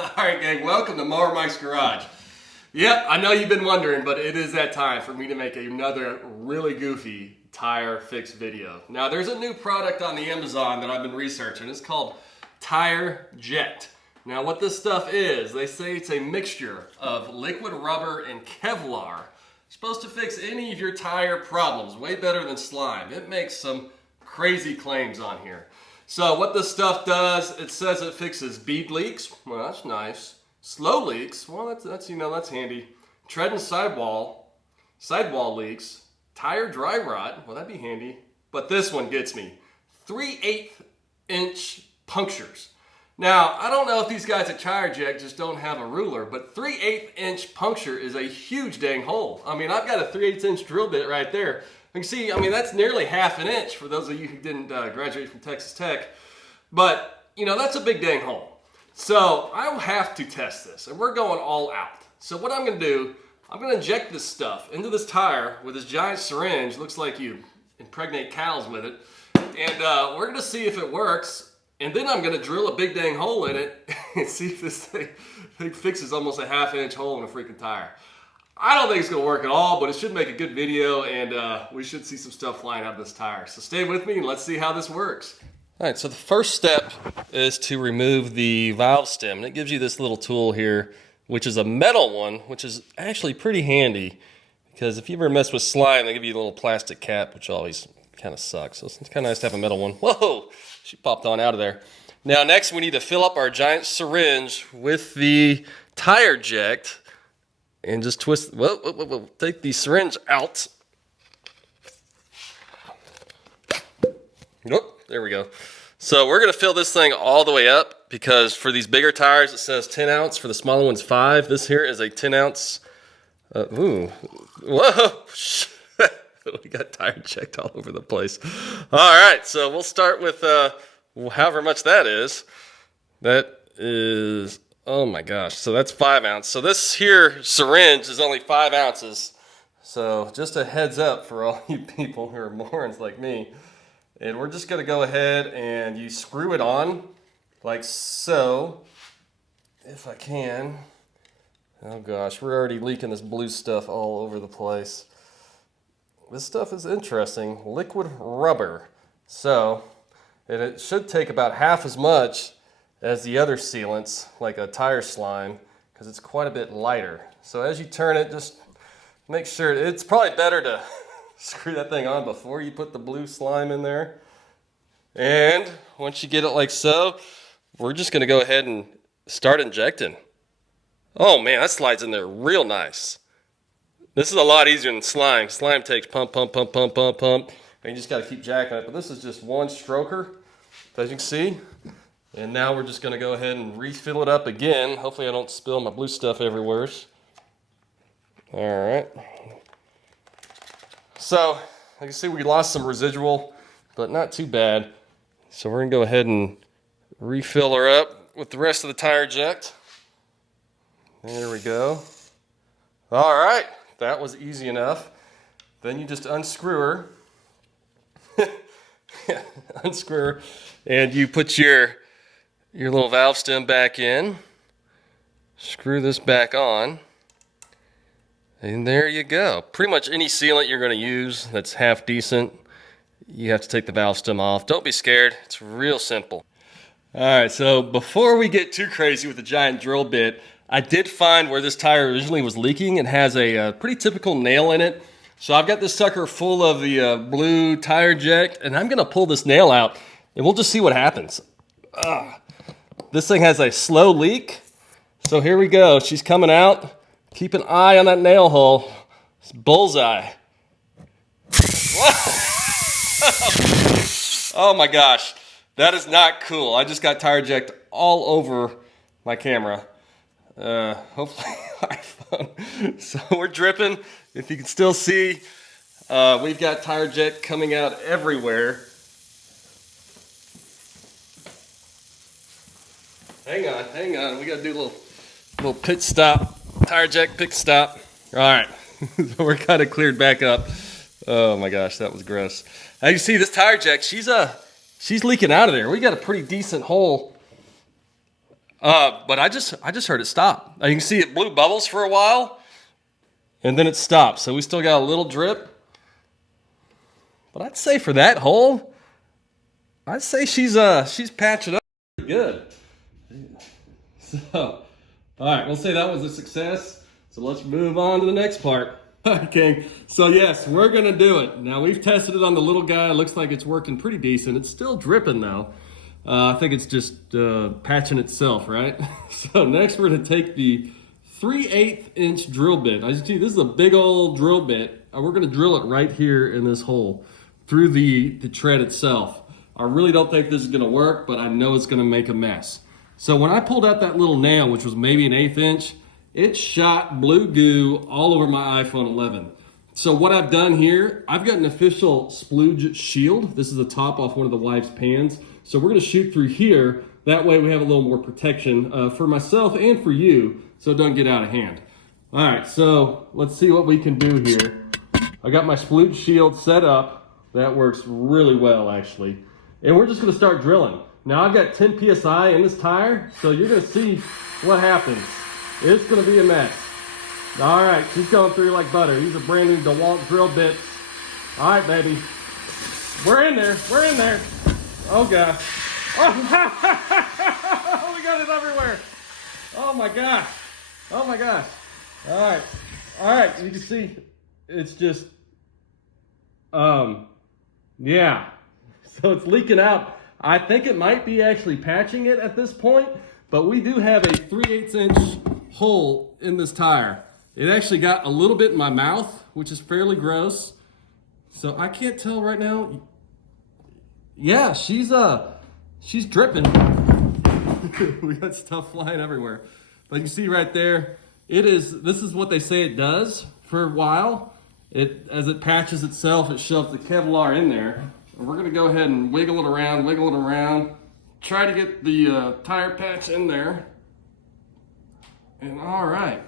Alright gang, welcome to Mower Mike's Garage. Yep, I know you've been wondering, but it is that time for me to make another really goofy tire fix video. Now there's a new product on the Amazon that I've been researching. It's called TireJect. Now what this stuff is, they say it's a mixture of liquid rubber and Kevlar. It's supposed to fix any of your tire problems, way better than slime. It makes some crazy claims on here. So what this stuff does, it says it fixes bead leaks. Well, that's nice. Slow leaks. Well, that's handy. Tread and sidewall leaks. Tire dry rot. Well, that'd be handy. But this one gets me. 3/8 inch punctures. Now, I don't know if these guys at TireJect just don't have a ruler, but 3/8 inch puncture is a huge dang hole. I mean, I've got a 3/8 inch drill bit right there. You can see, I mean, that's nearly half an inch for those of you who didn't graduate from Texas Tech. But, you know, that's a big dang hole. So I will have to test this, and we're going all out. So what I'm going to do, I'm going to inject this stuff into this tire with this giant syringe. Looks like you impregnate cows with it. And we're going to see if it works. And then I'm going to drill a big dang hole in it and see if this thing fixes almost a half-inch hole in a freaking tire. I don't think it's going to work at all, but it should make a good video, and we should see some stuff flying out of this tire. So stay with me and let's see how this works. All right, so the first step is to remove the valve stem. And it gives you this little tool here, which is a metal one, which is actually pretty handy, because if you ever mess with slime, they give you a little plastic cap, which always kind of sucks. So it's kind of nice to have a metal one. Whoa, she popped on out of there. Now next we need to fill up our giant syringe with the TireJect. And just twist, whoa, take the syringe out. Nope, there we go. So we're gonna fill this thing all the way up, because for these bigger tires, it says 10 ounce, for the smaller ones 5. This here is a 10 ounce, whoa, we got TireJect all over the place. All right, so we'll start with however much that is. That is, oh my gosh, so that's 5 ounce. So this here syringe is only 5 ounces. So just a heads up for all you people who are morons like me. And we're just gonna go ahead and you screw it on like so, if I can. Oh gosh, we're already leaking this blue stuff all over the place. This stuff is interesting, liquid rubber. So, and it should take about half as much as the other sealants, like a tire slime, because it's quite a bit lighter. So as you turn it, just make sure, it's probably better to screw that thing on before you put the blue slime in there. And once you get it like so, we're just gonna go ahead and start injecting. Oh man, that slides in there real nice. This is a lot easier than slime. Slime takes pump, pump, pump, pump, pump, pump, and you just gotta keep jacking it. But this is just one stroker, as you can see. And now we're just going to go ahead and refill it up again. Hopefully I don't spill my blue stuff everywhere. All right. So, like you can see, we lost some residual, but not too bad. So we're going to go ahead and refill her up with the rest of the TireJect. There we go. All right. That was easy enough. Then you just unscrew her. Unscrew her. And you put your little valve stem back in, screw this back on, and there you go. Pretty much any sealant you're going to use that's half decent, you have to take the valve stem off. Don't be scared, it's real simple. Alright, so before we get too crazy with the giant drill bit, I did find where this tire originally was leaking. It has a pretty typical nail in it. So I've got this sucker full of the blue TireJect, and I'm going to pull this nail out, and we'll just see what happens. This thing has a slow leak. So here we go. She's coming out. Keep an eye on that nail hole. It's bullseye. Oh my gosh. That is not cool. I just got TireJect all over my camera. Hopefully iPhone. So we're dripping. If you can still see, we've got TireJect coming out everywhere. Hang on. We gotta do a little pit stop. TireJect pit stop. All right, so we're kind of cleared back up. Oh my gosh, that was gross. As you see, this TireJect, she's leaking out of there. We got a pretty decent hole But I just heard it stop. You can see it blew bubbles for a while, and then it stopped. So we still got a little drip. But I'd say for that hole, I'd say she's patching up pretty good. So, all right, we'll say that was a success. So let's move on to the next part. Okay, so yes, we're gonna do it. Now we've tested it on the little guy. It looks like it's working pretty decent. It's still dripping though. I think it's just patching itself, right? So next we're gonna take the 3/8 inch drill bit. As you see, this is a big old drill bit. We're gonna drill it right here in this hole through the tread itself. I really don't think this is gonna work, but I know it's gonna make a mess. So when I pulled out that little nail, which was maybe an 1/8 inch, it shot blue goo all over my iPhone 11. So what I've done here, I've got an official splooge shield. This is the top off one of the wife's pans. So we're gonna shoot through here. That way we have a little more protection for myself and for you, so it doesn't get out of hand. All right, so let's see what we can do here. I got my splooge shield set up. That works really well, actually. And we're just gonna start drilling. Now I've got 10 PSI in this tire, so you're gonna see what happens. It's gonna be a mess. All right, she's going through like butter. These are brand new DeWalt drill bits. All right, baby. We're in there, we're in there. Oh gosh. Oh, we got it everywhere. Oh my gosh. Oh my gosh. All right, you can see it's just, yeah. So it's leaking out. I think it might be actually patching it at this point, but we do have a 3/8 inch hole in this tire. It actually got a little bit in my mouth, which is fairly gross. So I can't tell right now. Yeah, she's dripping. We got stuff flying everywhere. But you see right there, this is what they say it does for a while. As it patches itself, it shoves the Kevlar in there. And we're gonna go ahead and wiggle it around, try to get the tire patch in there. And all right.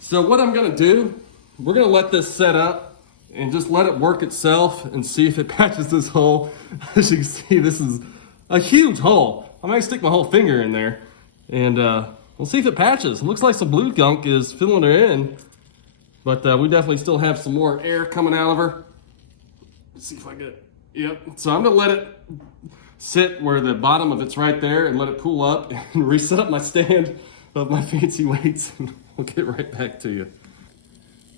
So what I'm gonna do, we're gonna let this set up and just let it work itself and see if it patches this hole. As you can see, this is a huge hole. I might stick my whole finger in there and we'll see if it patches. It looks like some blue gunk is filling her in, but we definitely still have some more air coming out of her. Let's see if I get, yep. So I'm gonna let it sit where the bottom of it's right there and let it cool up and reset up my stand of my fancy weights, and we'll get right back to you.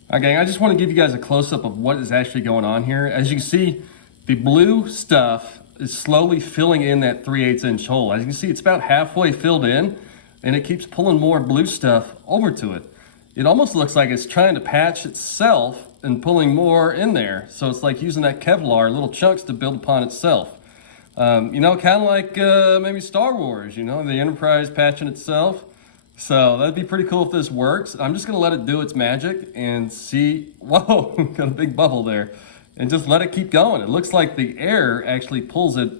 All right, gang, I just want to give you guys a close-up of what is actually going on here. As you can see, the blue stuff is slowly filling in that 3/8 inch hole. As you can see, it's about halfway filled in, and it keeps pulling more blue stuff over to it. It almost looks like it's trying to patch itself and pulling more in there. So it's like using that Kevlar, little chunks to build upon itself. You know, kind of like maybe Star Wars, you know, the Enterprise patching itself. So that'd be pretty cool if this works. I'm just gonna let it do its magic and see, whoa, got a big bubble there. And just let it keep going. It looks like the air actually pulls it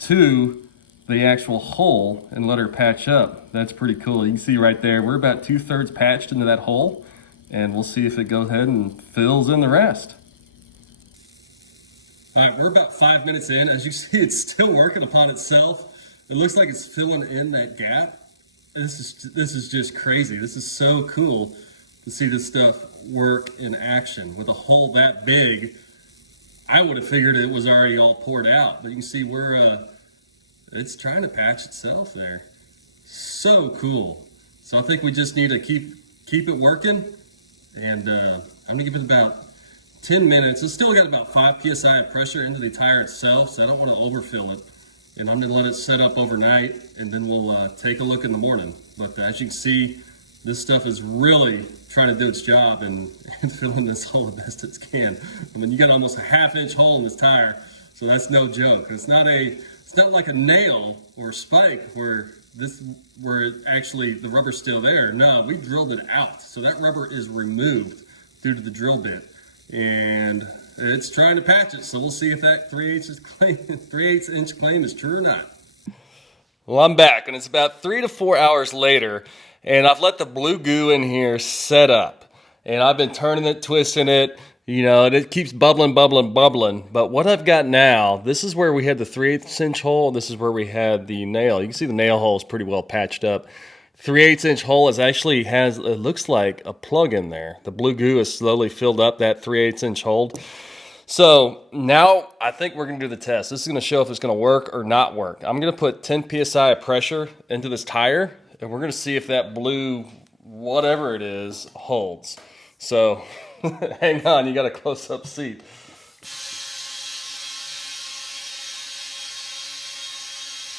to the actual hole and let her patch up. That's pretty cool. You can see right there, we're about 2/3 patched into that hole, and we'll see if it goes ahead and fills in the rest. All right, we're about 5 minutes in. As you see, it's still working upon itself. It looks like it's filling in that gap. This is just crazy. This is so cool to see this stuff work in action. With a hole that big, I would have figured it was already all poured out, but you can see it's trying to patch itself there. So cool. So I think we just need to keep it working, and I'm gonna give it about 10 minutes. It's still got about 5 PSI of pressure into the tire itself, so I don't want to overfill it. And I'm gonna let it set up overnight, and then we'll take a look in the morning. But as you can see, this stuff is really trying to do its job and fill in this hole the best it can. I mean, you got almost a 1/2 inch hole in this tire, so that's no joke. It's not like a nail or a spike where actually the rubber's still there. No, we drilled it out, so that rubber is removed due to the drill bit, and it's trying to patch it. So we'll see if that 3/8 inch claim is true or not. Well, I'm back, and it's about 3 to 4 hours later, and I've let the blue goo in here set up, and I've been turning it, twisting it, You know, and it keeps bubbling, bubbling, bubbling. But what I've got now, this is where we had the 3/8 inch hole. This is where we had the nail. You can see the nail hole is pretty well patched up. 3/8 inch hole is actually has, it looks like a plug in there. The blue goo has slowly filled up that 3/8 inch hole. So now I think we're gonna do the test. This is gonna show if it's gonna work or not work. I'm gonna put 10 PSI of pressure into this tire, and we're gonna see if that blue, whatever it is, holds. So hang on, you got a close-up seat.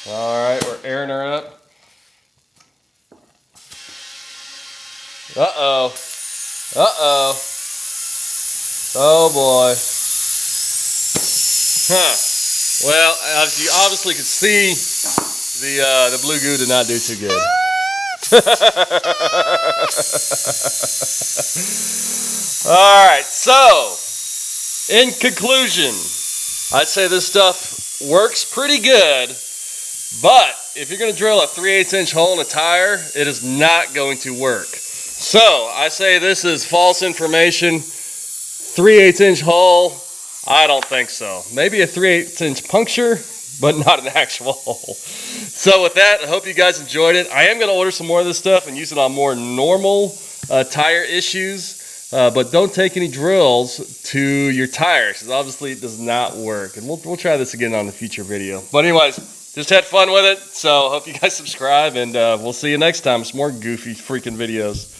All right, we're airing her up. Uh-oh. Uh-oh. Oh boy. Huh. Well, as you obviously can see, the blue goo did not do too good. All right, so in conclusion, I'd say this stuff works pretty good, but if you're going to drill a 3/8 inch hole in a tire, it is not going to work. So I say this is false information. 3/8 inch hole, I don't think so. Maybe a 3/8 inch puncture, but not an actual hole. So with that, I hope you guys enjoyed it. I am going to order some more of this stuff and use it on more normal tire issues. But don't take any drills to your tires, because obviously it does not work. And we'll try this again on the future video. But anyways, just had fun with it. So hope you guys subscribe, and we'll see you next time. Some more goofy freaking videos.